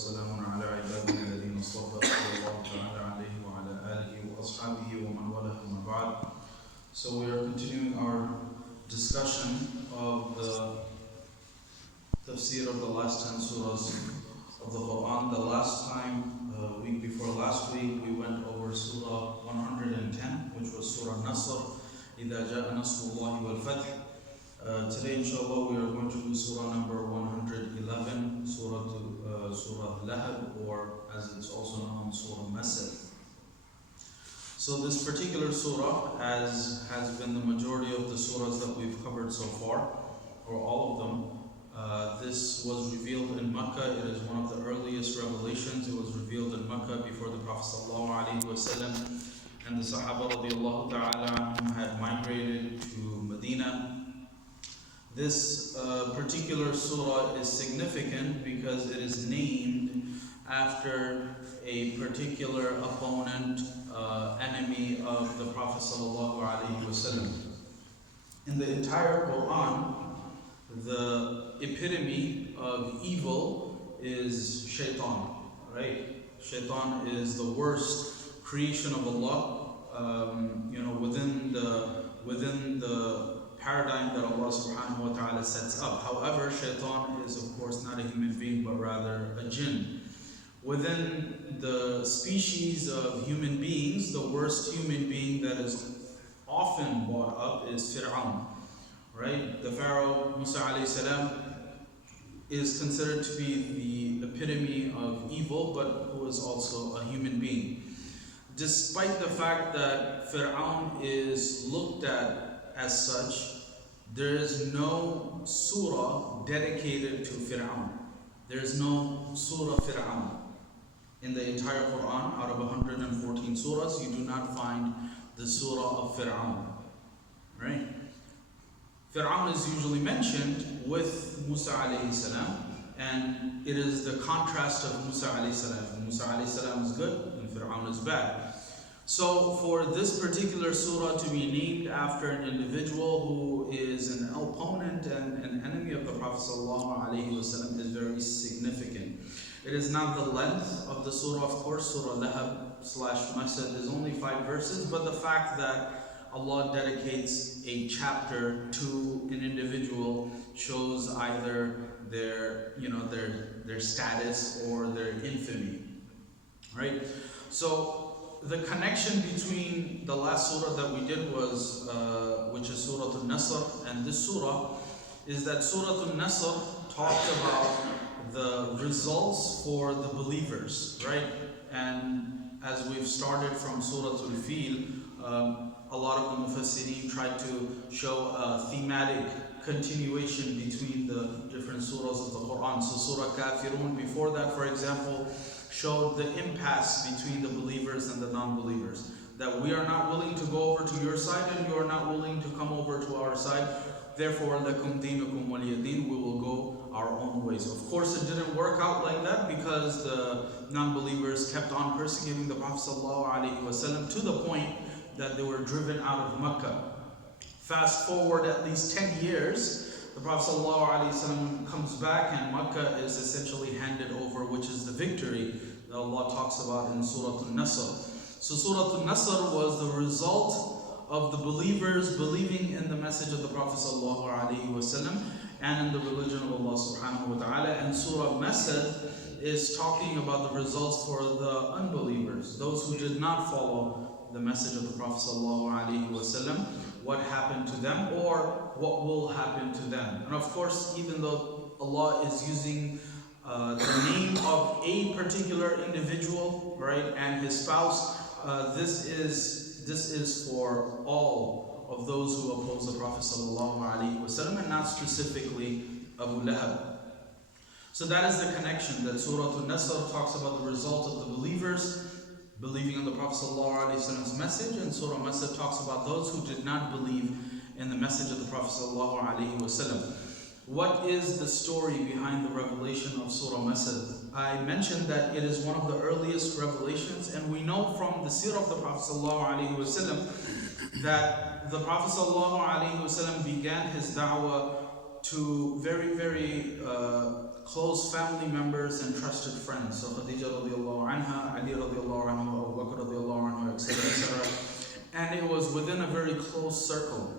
وسلام على عباده الذين اصطفى صلى الله تعالى عليه وعلى آله وأصحابه ومن والاه أما بعد. So we are continuing our discussion of the Tafseer of the last 10 surahs of the Quran. The last time, week before last week, we went over Surah 110, which was Surah Nasr, إِذَا جَاءَ نَصْرُ اللَّهِ وَالْفَتْحِ. Today, inshallah, we are going to do Surah number 111, Surah Lahab, or as it's also known, Surah Masad. So this particular surah, as has been the majority of the surahs that we've covered so far, or all of them, this was revealed in Makkah. It is one of the earliest revelations. It was revealed in Makkah before the Prophet ﷺ and the Sahaba radiallahu ta'ala anhum had migrated to Medina. This particular surah is significant because it is named after a particular opponent, enemy of the Prophet ﷺ. In the entire Quran, the epitome of evil is shaitan, right? Shaitan is the worst creation of Allah, within the paradigm that Allah subhanahu wa ta'ala sets up. However, shaitan is of course not a human being, but rather a jinn. Within the species of human beings, the worst human being that is often brought up is Fir'aun. Right? The Pharaoh Musa alayhi salam is considered to be the epitome of evil, but who is also a human being. Despite the fact that Fir'aun is looked at as such, there is no surah dedicated to Fir'aun. There is no Surah Fir'aun. In the entire Quran, out of 114 surahs, you do not find the Surah of Fir'aun. Right? Fir'aun is usually mentioned with Musa alayhi salam, and it is the contrast of Musa alayhi salam. Musa alayhi salam is good and Fir'aun is bad. So for this particular surah to be named after an individual who is an opponent and an enemy of the Prophet ﷺ is very significant. It is not the length of the surah, of course. Surah Lahab/Masad is only 5 verses, but the fact that Allah dedicates a chapter to an individual shows either their status or their infamy, right? So the connection between the last surah that we did was, which is Surah al-Nasr, and this surah, is that Surah al-Nasr talked about the results for the believers, right? And as we've started from Surah al-Fil, a lot of the Mufassirin tried to show a thematic continuation between the different surahs of the Quran. So Surah Kafirun before that, for example, showed the impasse between the believers and the non-believers. That we are not willing to go over to your side and you are not willing to come over to our side. Therefore, lakum dinukum waliyadin, we will go our own ways. Of course, it didn't work out like that because the non-believers kept on persecuting the Prophet ﷺ to the point that they were driven out of Makkah. Fast forward at least 10 years, the Prophet ﷺ comes back and Makkah is essentially handed over, which is the victory that Allah talks about in Surah al-Nasr. So Surah al-Nasr was the result of the believers believing in the message of the Prophet ﷺ and in the religion of Allah subhanahu wa ta'ala. And Surah Masad is talking about the results for the unbelievers, those who did not follow the message of the Prophet ﷺ, what happened to them or what will happen to them. And of course, even though Allah is using the name of a particular individual, right, and his spouse, this is for all of those who oppose the Prophet ﷺ and not specifically Abu Lahab. So that is the connection, that Surah al-Nasr talks about the result of the believers believing in the Prophet ﷺ's message, and Surah Masad talks about those who did not believe in the message of the Prophet ﷺ. What is the story behind the revelation of Surah Masad? I mentioned that it is one of the earliest revelations, and we know from the seerah of the Prophet ﷺ that the Prophet ﷺ began his da'wah to very, very close family members and trusted friends. So Khadija radiallahu anha, Ali radiallahu anhu, Abu Bakr radiallahu anhu, etc., etc. And it was within a very close circle.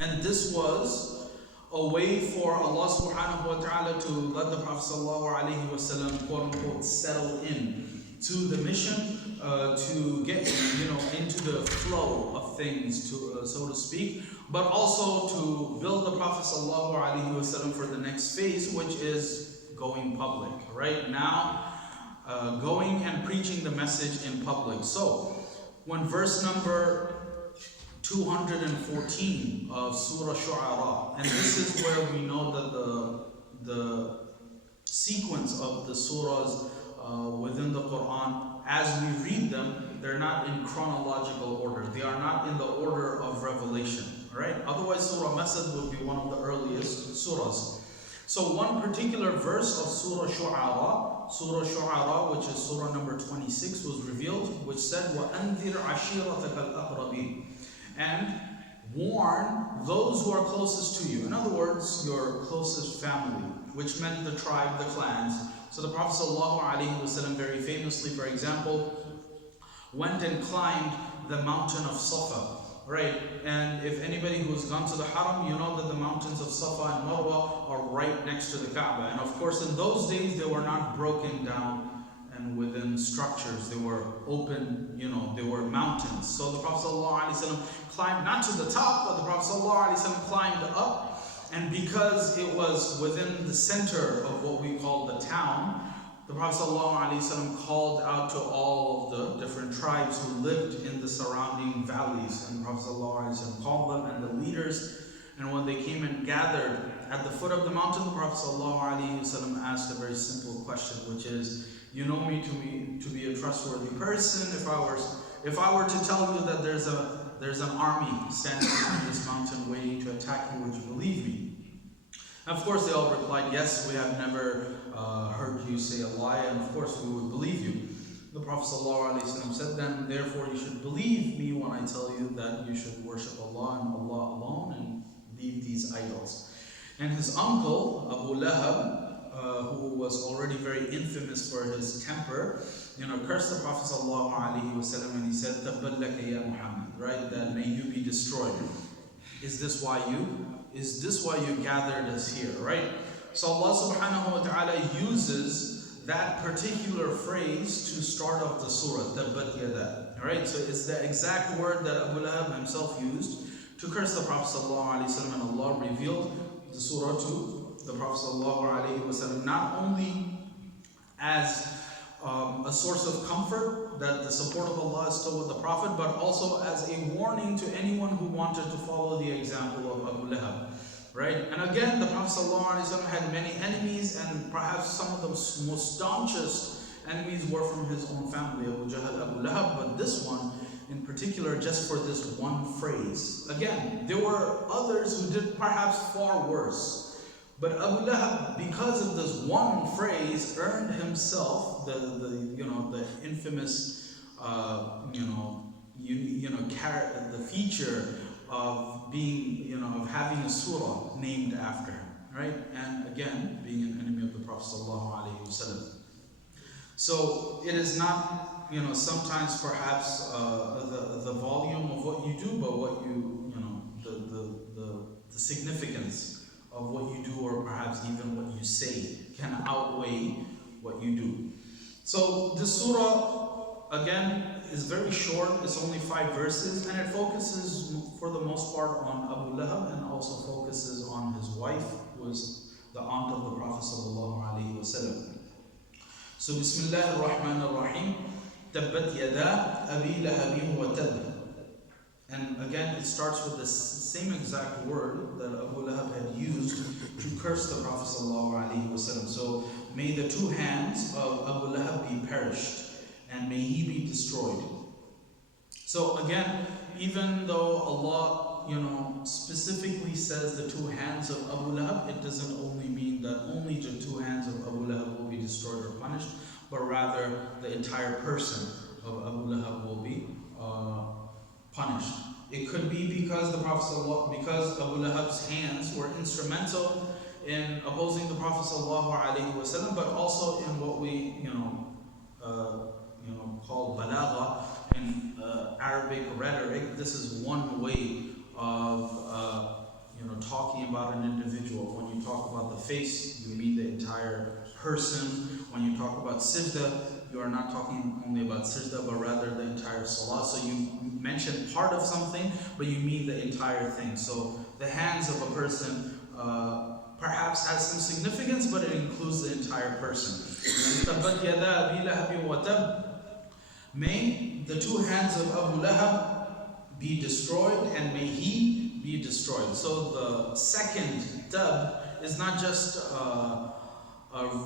And this was a way for Allah subhanahu wa ta'ala to let the Prophet sallallahu alaihi wasallam quote unquote settle in to the mission, to get into the flow of things, to so to speak, but also to build the Prophet sallallahu alaihi wasallam for the next phase, which is going public. Right now, going and preaching the message in public. So, when verse number 214 of Surah Shu'ara, and this is where we know that the sequence of the surahs within the Quran, as we read them, they're not in chronological order. They are not in the order of revelation, right? Otherwise, Surah Al-Masad would be one of the earliest surahs. So one particular verse of Surah Shu'ara, which is Surah number 26, was revealed, which said, وَأَنذِرْ عَشِيرَتَكَ الْأَقْرَبِينَ, and warn those who are closest to you. In other words, your closest family, which meant the tribe, the clans. So the Prophet ﷺ very famously, for example, went and climbed the mountain of Safa, right? And if anybody who's gone to the Haram, you know that the mountains of Safa and Marwa are right next to the Kaaba. And of course, in those days, they were not broken down and within structures. They were open, they were mountains. So the Prophet ﷺ climbed not to the top, but the Prophet ﷺ climbed up. And because it was within the center of what we call the town, the Prophet ﷺ called out to all of the different tribes who lived in the surrounding valleys. And the Prophet ﷺ called them and the leaders. And when they came and gathered at the foot of the mountain, the Prophet ﷺ asked a very simple question, which is, you know me to be a trustworthy person. If I were to tell you that there's an army standing on this mountain waiting to attack you, would you believe me? And of course, they all replied, yes, we have never heard you say a lie, and of course we would believe you. The Prophet ﷺ said, then therefore you should believe me when I tell you that you should worship Allah and Allah alone and leave these idols. And his uncle, Abu Lahab, who was already very infamous for his temper, cursed the Prophet ﷺ, and he said, "Tabbat laka ya Muhammad," right? That may you be destroyed. Is this why you gathered us here, right? So Allah subhanahu wa ta'ala uses that particular phrase to start off the surah, Tabbat yada. Right? So it's the exact word that Abu Lahab himself used to curse the Prophet ﷺ, and Allah revealed the surah to the Prophet ﷺ, not only as a source of comfort that the support of Allah is still with the Prophet, but also as a warning to anyone who wanted to follow the example of Abu Lahab. Right? And again, the Prophet ﷺ had many enemies, and perhaps some of the most staunchest enemies were from his own family, Abu Jahl, Abu Lahab, but this one in particular, just for this one phrase. Again, there were others who did perhaps far worse, but Abu Lahab, because of this one phrase, earned himself the infamous the feature of being of having a surah named after him, right? And again, being an enemy of the Prophet ﷺ. So it is not sometimes perhaps the volume of what you do, but what the significance of what you do, or perhaps even what you say, can outweigh what you do. So the surah, again, is very short. It's only 5 verses, and it focuses for the most part on Abu Lahab, and also focuses on his wife, who was the aunt of the Prophet ﷺ. So Bismillah ar-Rahman ar-Rahim. Tabbat yada Abi Lahabin wa tab. And again, it starts with the same exact word that Abu Lahab had used to curse the Prophet ﷺ. So may the 2 hands of Abu Lahab be perished, and may he be destroyed. So again, even though Allah specifically says the 2 hands of Abu Lahab, it doesn't only mean that only the 2 hands of Abu Lahab will be destroyed or punished, but rather the entire person of Abu Lahab will be punished. It could be because because Abu Lahab's hands were instrumental in opposing the Prophet ﷺ, but also in what we call balagha in Arabic rhetoric. This is one way of talking about an individual. When you talk about the face, you mean the entire person. When you talk about sajda, you are not talking only about sajda, but rather the entire salah. So you mention part of something, but you mean the entire thing. So the hands of a person perhaps has some significance, but it includes the entire person. May the two hands of Abu Lahab be destroyed, and may he be destroyed. So the second tab is not just a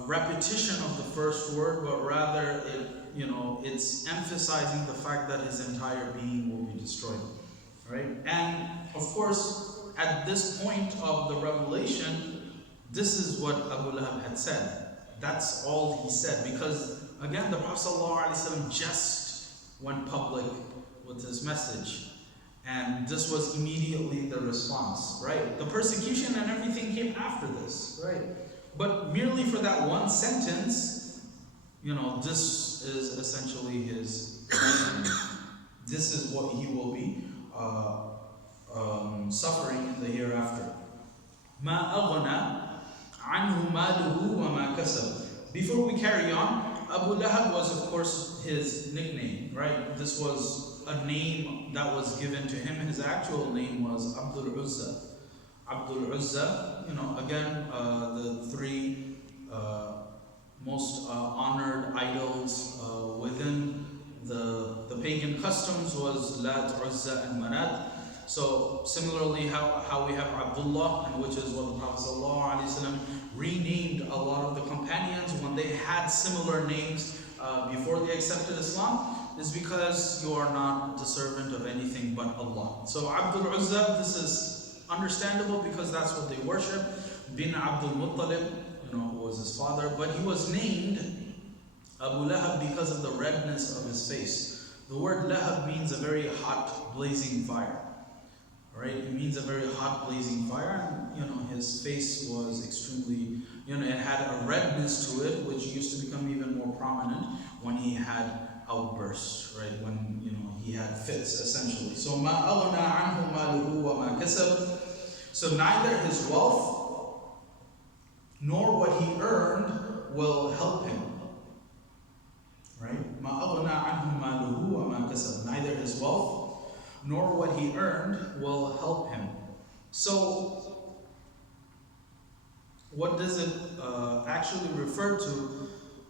repetition of the first word, but rather it's emphasizing the fact that his entire being will be destroyed. Right? And of course, at this point of the revelation, this is what Abu Lahab had said. That's all he said, because again, the Prophet ﷺ just went public with his message, and this was immediately the response, right? The persecution and everything came after this, right? But merely for that one sentence, this is essentially his this is what he will be suffering in the hereafter. مَا أَغْنَى عَنْهُ مَالُهُ وَمَا كَسَبَ. Before we carry on, Abu Lahab was of course his nickname, right? This was a name that was given to him. His actual name was Abdul Uzza. Abdul Uzza, again, the three most honored idols within the pagan customs was Lat, Uzza, and Manat. So similarly, how we have Abdullah, and which is what the Prophet ﷺ renamed a lot of the companions when they had similar names before they accepted Islam, is because you are not the servant of anything but Allah. So Abdul Uzza, this is understandable because that's what they worship. Bin Abdul Muttalib, who was his father, but he was named Abu Lahab because of the redness of his face. The word Lahab means a very hot, blazing fire. Right? It means a very hot, blazing fire, and his face was extremely, it had a redness to it, which used to become even more prominent when he had outbursts, right? When he had fits, essentially. So مَا أَغْنَى عَنْهُ مَالُهُ وَمَا كَسَبَ. So neither his wealth nor what he earned will help him. Right? مَا أَغْنَى عَنْهُ مَالُهُ وَمَا كَسَبَ. Neither his wealth nor what he earned will help him. So, what does it actually refer to?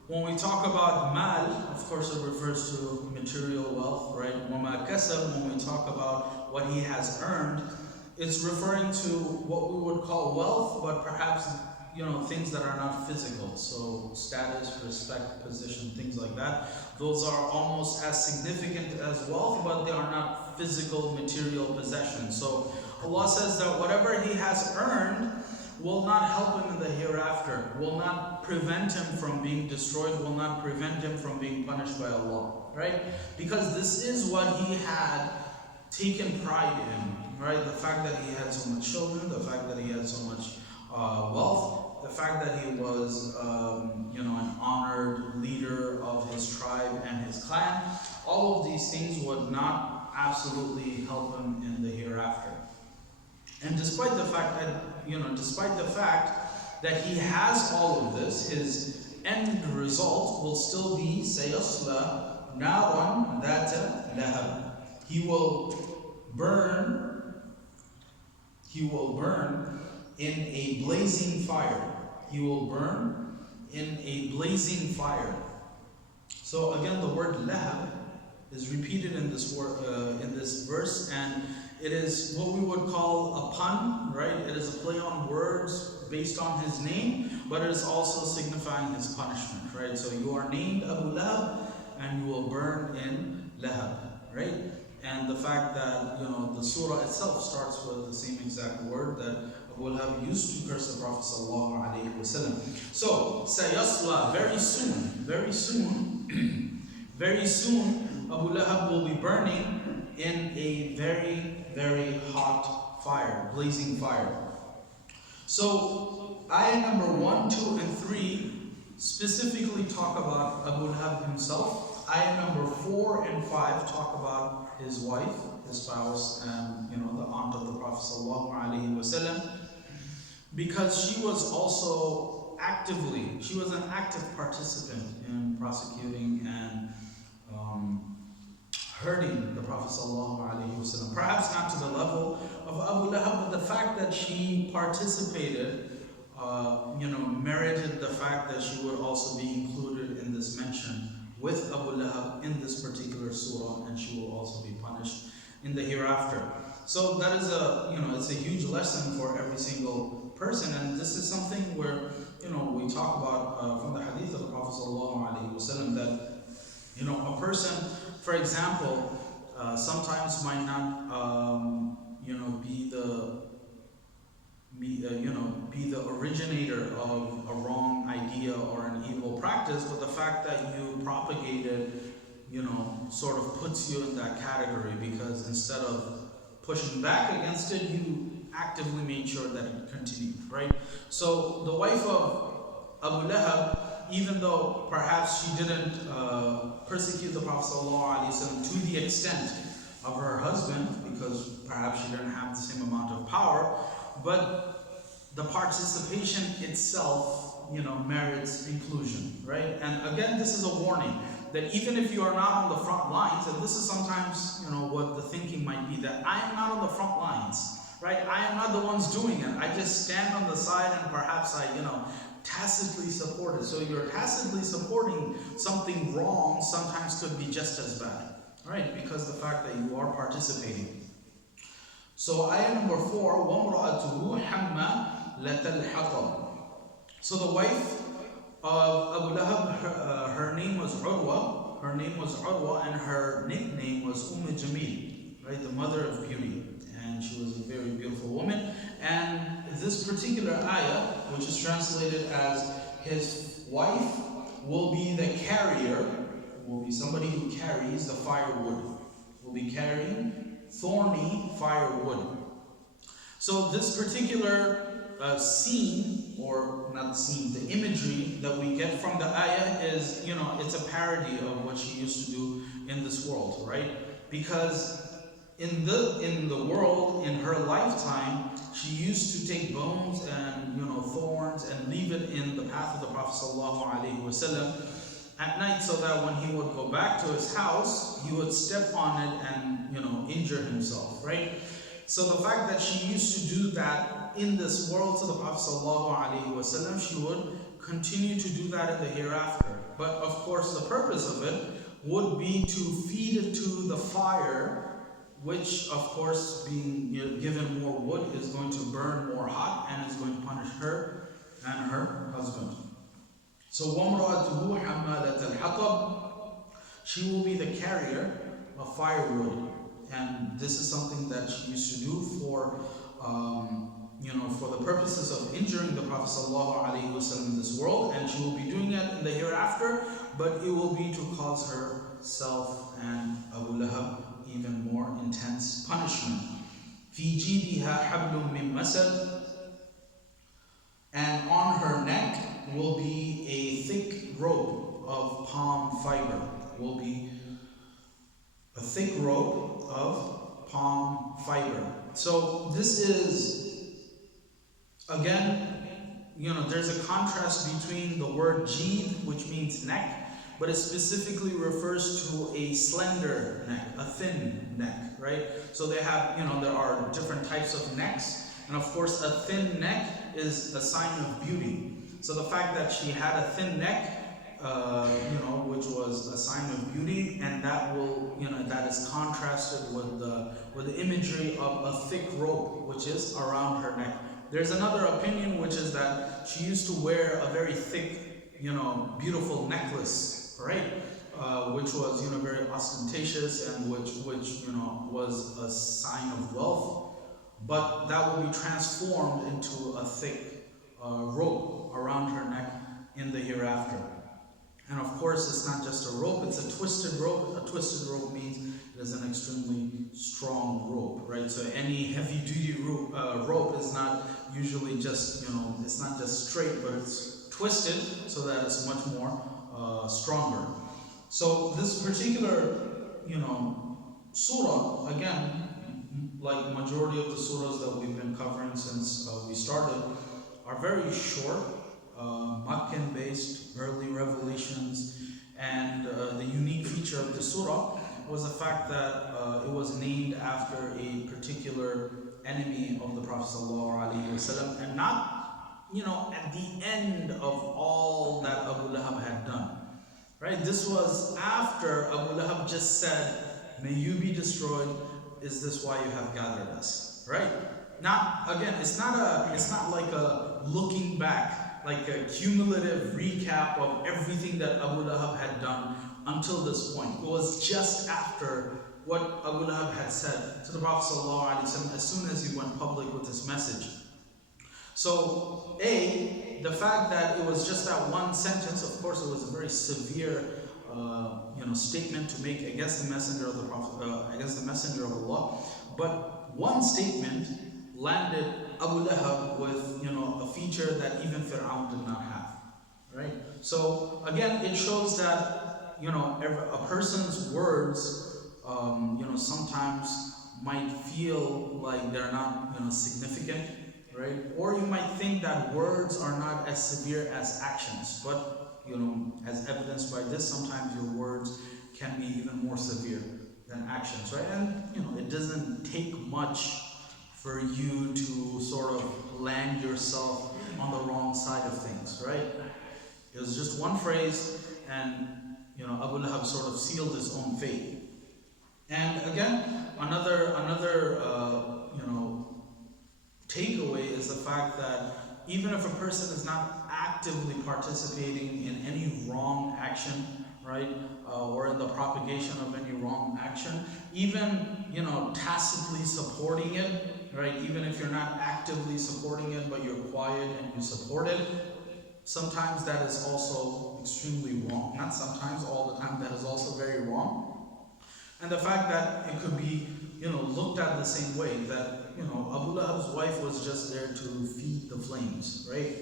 When we talk about mal, of course it refers to material wealth, right? وَمَا كَسَبْ, when we talk about what he has earned, it's referring to what we would call wealth, but perhaps things that are not physical. So status, respect, position, things like that. Those are almost as significant as wealth, but they are not physical, material possessions. So Allah says that whatever he has earned will not help him in the hereafter, will not prevent him from being destroyed, will not prevent him from being punished by Allah, right? Because this is what he had taken pride in, right? The fact that he had so much children, the fact that he had so much wealth, the fact that he was an honored leader of his tribe and his clan, all of these things would not absolutely help him in the hereafter. And despite the fact that he has all of this, his end result will still be sayasla naran dhata lahab. He will burn in a blazing fire. He will burn in a blazing fire. So again, the word lahab is repeated in this verse, and it is what we would call a pun, right? It is a play on words based on his name, but it is also signifying his punishment, right? So you are named Abu Lahab, and you will burn in Lahab, right? And the fact that the surah itself starts with the same exact word that Abu Lahab used to curse the Prophet ﷺ. So sayasla, very soon, Abu Lahab will be burning in a very, very hot fire, blazing fire. So ayah number 1, 2, and 3 specifically talk about Abu Lahab himself. Ayah number 4 and 5 talk about his wife, his spouse, and the aunt of the Prophet sallallahu alaihi wasallam, because she was also she was an active participant in prosecuting and hurting the Prophet ﷺ. Perhaps not to the level of Abu Lahab, but the fact that she participated, merited the fact that she would also be included in this mention with Abu Lahab in this particular surah, and she will also be punished in the hereafter. So that is it's a huge lesson for every single person, and this is something where, we talk about from the hadith of the Prophet ﷺ that, a person, for example, sometimes might not, be the originator of a wrong idea or an evil practice, but the fact that you propagate it, sort of puts you in that category, because instead of pushing back against it, you actively made sure that it continued, right? So the wife of Abu Lahab, even though perhaps she didn't persecute the Prophet ﷺ to the extent of her husband, because perhaps she didn't have the same amount of power, but the participation itself, merits inclusion, right? And again, this is a warning that even if you are not on the front lines, and this is sometimes, what the thinking might be, that I am not on the front lines, right? I am not the ones doing it. I just stand on the side and perhaps I, tacitly support it. So you're tacitly supporting something wrong sometimes could be just as bad, right? Because the fact that you are participating. So ayah number 4, وَمْرَأَتُهُ حَمَّالَةَ الْحَطَبِ. So the wife of Abu Lahab, her name was Urwa. Her name was Urwa, and her nickname was Jamil, right? The mother of beauty. And she was a very beautiful woman. And this particular ayah, which is translated as his wife will be the carrier, will be somebody who carries the firewood, will be carrying thorny firewood. So this particular scene, or not scene, the imagery that we get from the ayah is, it's a parody of what she used to do in this world, right? Because in the world, in her lifetime, she used to take bones and thorns and leave it in the path of the Prophet ﷺ at night, so that when he would go back to his house, he would step on it and injure himself, right? So the fact that she used to do that in this world to the Prophet ﷺ, she would continue to do that in the hereafter. But of course, the purpose of it would be to feed it to the fire, which of course, being given more wood, is going to burn more hot and is going to punish her and her husband. So وَامْرَأَتُهُ حَمَّالَةَ الْحَطَبِ, she will be the carrier of firewood, and this is something that she used to do for for the purposes of injuring the Prophet ﷺ in this world, and she will be doing it in the hereafter, but it will be to cause herself and Abu Lahab even more intense punishment. فِي جِيدِهَا حَبْلٌ مِّن مَّسَدٍ, and on her neck will be a thick rope of palm fiber. Will be a thick rope of palm fiber. So this is, again, there's a contrast between the word jeed, which means neck, but it specifically refers to a slender neck, a thin neck, right? So they have, there are different types of necks, and of course a thin neck is a sign of beauty. So the fact that she had a thin neck, which was a sign of beauty, and that will, that is contrasted with the imagery of a thick rope, which is around her neck. There's another opinion, which is that she used to wear a very thick, beautiful necklace, right? Which was, very ostentatious, and which was a sign of wealth. But that will be transformed into a thick rope around her neck in the hereafter. And of course, it's not just a rope, it's a twisted rope. A twisted rope means It is an extremely strong rope, right? So any heavy-duty rope is not usually just, it's not just straight, but it's twisted so that it's much more stronger. So this particular, surah, again, like majority of the surahs that we've been covering since we started, are very short, Makkan based, early revelations, and the unique feature of the surah was the fact that it was named after a particular enemy of the Prophet ﷺ, and not, at the end of all that Abu Lahab had done. Right? This was after Abu Lahab just said, "May you be destroyed. Is this why you have gathered us?" Right? Not again. It's not like a looking back, like a cumulative recap of everything that Abu Lahab had done until this point. It was just after what Abu Lahab had said to the Prophet ﷺ as soon as he went public with his message. So, the fact that it was just that one sentence, of course, it was a very severe, statement to make against the messenger of the Prophet, against the messenger of Allah. But one statement landed Abu Lahab with, a feature that even Fir'aun did not have, right? So again, it shows that, a person's words, sometimes might feel like they're not, significant, right? Or you might think that words are not as severe as actions, but as evidenced by this, sometimes your words can be even more severe than actions, right? And it doesn't take much for you to sort of land yourself on the wrong side of things, right? It was just one phrase, and Abu Lahab sort of sealed his own fate. And again, another takeaway is the fact that even if a person is not actively participating in any wrong action, right, or in the propagation of any wrong action, even tacitly supporting it, right, even if you're not actively supporting it but you're quiet and you support it, sometimes that is also extremely wrong. Not sometimes, all the time, that is also very wrong. And the fact that it could be looked at the same way, that Abu Lahab's wife was just there to feed the flames, right?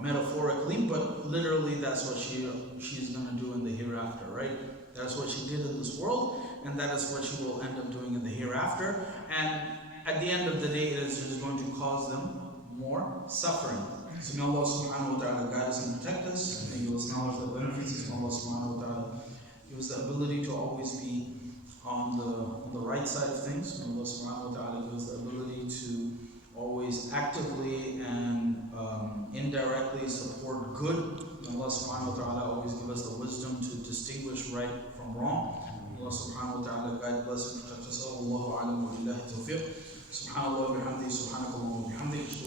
Metaphorically, but literally that's what she's going to do in the hereafter, right? That's what she did in this world, and that is what she will end up doing in the hereafter. And at the end of the day, it is just going to cause them more suffering. So may Allah subhanahu wa ta'ala guide us and protect us, and He will acknowledge the benefits of Allah subhanahu wa ta'ala. Give us the ability to always be on the right side of things. May Allah subhanahu wa ta'ala give us the ability to always actively and indirectly support good. May Allah subhanahu wa ta'ala always give us the wisdom to distinguish right from wrong. May Allah subhanahu wa ta'ala guide, bless, and protect us all. Allahu a'lam wa billahi tawfiq. Subhanallah wa bihamdihi, subhanakallah.